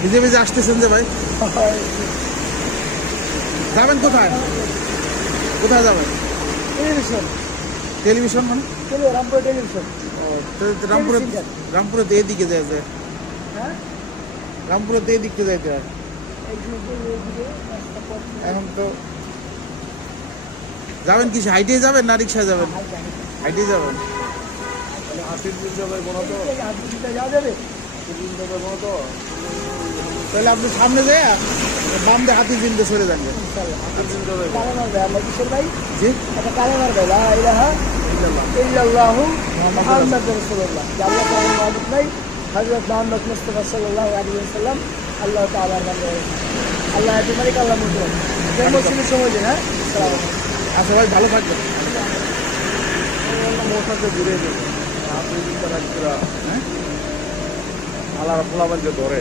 ভিজে ভিজে আসতেছেন যে ভাই? যাবেন কোথায়? কোথায় যাবেন? টেলিভিশন। টেলিভিশন মানে? রামপুর টেলিভিশন। রামপুরে রামপুরে তো এদিকে যায় যে। হ্যাঁ? রামপুরে তো এদিকে যাইতে হয়। এখন তো যাবেন কি হাইটে যাবেন না রিক্সায় যাবেন? হাইটে যাবেন? কোনো তো যাওয়া যাবে কোনো তো। তাহলে আপনি সামনে যায় বাম দিয়ে হাতি বিন্দু সরে যান। জি। ইলাহা ইল্লাল্লাহু। মুহাম্মাদুর রাসূলুল্লাহ। আল্লাহ মাবুদ নাই হযরত মুহাম্মদ মুস্তাফা সাল্লাল্লাহু আলাইহি ওয়াসাল্লাম আল্লাহ তাআলার বান্দা। আল্লাহ এত মালিক আল্লাহ সময় দিন হ্যাঁ? আসসালামু আলাইকুম। আচ্ছা ভাই ভালো থাকবেন। মোটাকে ঘুরে দেবে হাতির দিন তারা হ্যাঁ যে ধরে।